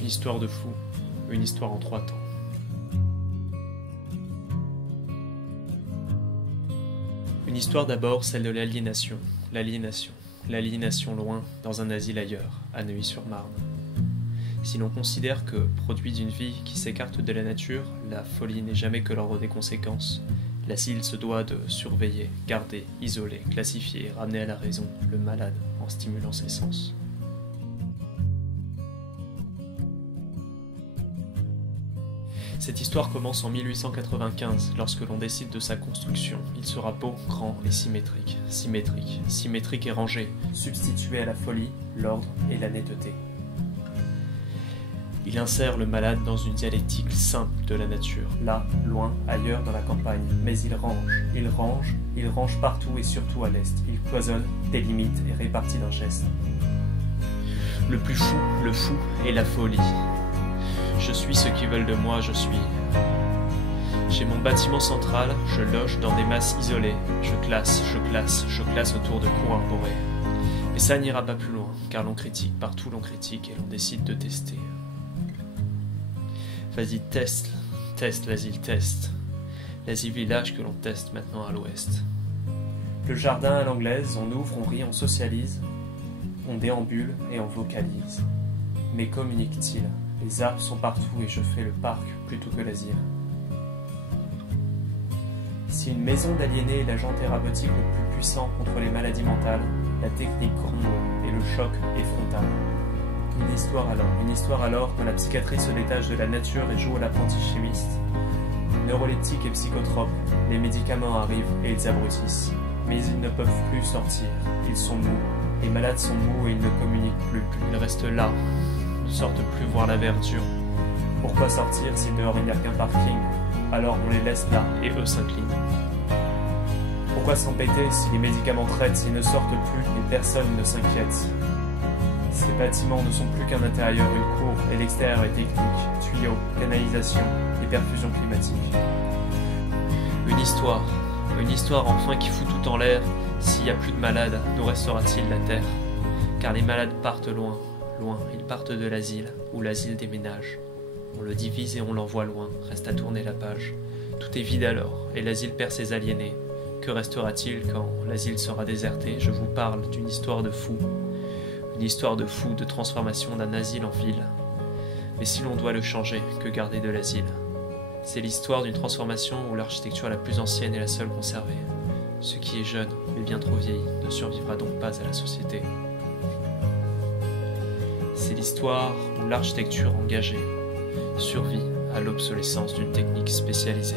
une histoire de fou, une histoire en 3 temps. Une histoire d'abord, celle de l'aliénation, l'aliénation loin, dans un asile ailleurs, à Neuilly-sur-Marne. Si l'on considère que, produit d'une vie qui s'écarte de la nature, la folie n'est jamais que l'ordre des conséquences, l'asile se doit de surveiller, garder, isoler, classifier, ramener à la raison le malade en stimulant ses sens. Cette histoire commence en 1895, lorsque l'on décide de sa construction. Il sera beau, grand et symétrique. Symétrique et rangé, substitué à la folie, l'ordre et la netteté. Il insère le malade dans une dialectique simple de la nature, là, loin, ailleurs dans la campagne. Mais il range partout et surtout à l'est. Il cloisonne, délimite et répartit d'un geste. Le plus fou, le fou et la folie. Je suis ce qu'ils veulent de moi, je suis. J'ai mon bâtiment central, je loge dans des masses isolées. Je classe autour de cours arborés. Mais ça n'ira pas plus loin, car l'on critique, partout l'on critique et l'on décide de tester. Vas-y, teste, l'asile teste. L'asile village que l'on teste maintenant à l'ouest. Le jardin à l'anglaise, on ouvre, on rit, on socialise. On déambule et on vocalise. Mais communique-t-il? Les arbres sont partout et je fais le parc plutôt que l'asile. Si une maison d'aliénés est l'agent thérapeutique le plus puissant contre les maladies mentales, la technique gronde et le choc est frontal. Une histoire alors dont la psychiatrie se détache de la nature et joue à l'apprenti chimiste. Neuroleptiques et psychotropes, les médicaments arrivent et ils abrutissent. Mais ils ne peuvent plus sortir, ils sont mous. Les malades sont mous et ils ne communiquent plus. Ils restent là, ne sortent plus voir la verdure. Pourquoi sortir si dehors il n'y a qu'un parking? Alors on les laisse là et eux s'inclinent. Pourquoi s'embêter si les médicaments traitent, s'ils ne sortent plus et personne ne s'inquiète? Ces bâtiments ne sont plus qu'un intérieur, une cour, et l'extérieur est technique, tuyaux, canalisation et perfusion climatique. Une histoire enfin qui fout tout en l'air. S'il n'y a plus de malades, nous restera-t-il la terre? Car les malades partent loin, ils partent de l'asile, où l'asile déménage. On le divise et on l'envoie loin, reste à tourner la page. Tout est vide alors, et l'asile perd ses aliénés. Que restera-t-il quand l'asile sera déserté? Je vous parle d'une histoire de fou. Une histoire de fou, de transformation d'un asile en ville. Mais si l'on doit le changer, que garder de l'asile? C'est l'histoire d'une transformation où l'architecture la plus ancienne est la seule conservée. Ce qui est jeune, mais bien trop vieilli, ne survivra donc pas à la société. C'est l'histoire où l'architecture engagée survit à l'obsolescence d'une technique spécialisée.